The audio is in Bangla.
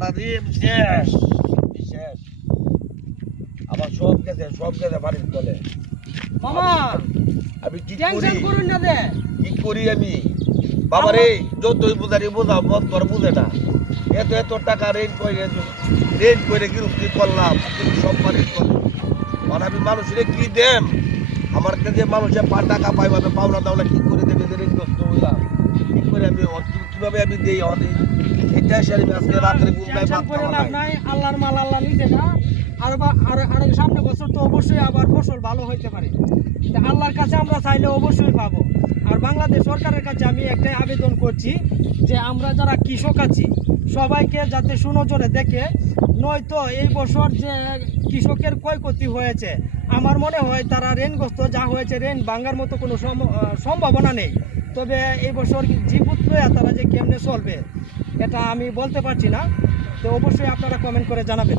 বেটা ঋণ শেষ শেষ আমার সব গেছে বাড়ির তলে মামা আমি কি টেনশন করি করুন না দে কি করি আমি বাবারে যতই বুঝারি বোঝাও মন তোর বুঝে না এত টাকা রেন করে গিরুস্তি করলাম কিন্তু সব বাড়ির তলে আর আমি মানুষের কি দেম আমার কাছে মানুষের টাকা পাইব আমি পাওনা দাওলা কি করে দেবে যে ঋণগ্রস্ত হইলাম কি করে আমি কিভাবে আমি দেই এটা সে আমি আজকে রাত্রে টেনশন করে লাভ নাই আল্লাহর মাল আল্লাহ নিতে না আর সামনে বছর তো অবশ্যই আবার ফসল ভালো হইতে পারে তা আল্লাহর কাছে আমরা চাইলে অবশ্যই পাবো আর বাংলাদেশ সরকারের কাছে আমি একটাই আবেদন করছি যে আমরা যারা কৃষক আছি সবাইকে যাতে সুনজরে দেখে নয়তো এই বছর যে কৃষকের ক্ষয়ক্ষতি হয়েছে আমার মনে হয় তারা ঋণগ্রস্ত যা হয়েছে ঋণ ভাঙার মতো কোনো সম্ভাবনা নেই তবে এই বছর জীবুত্র তারা যে কেমনে চলবে এটা আমি বলতে পারছি না তো অবশ্যই আপনারা কমেন্ট করে জানাবেন।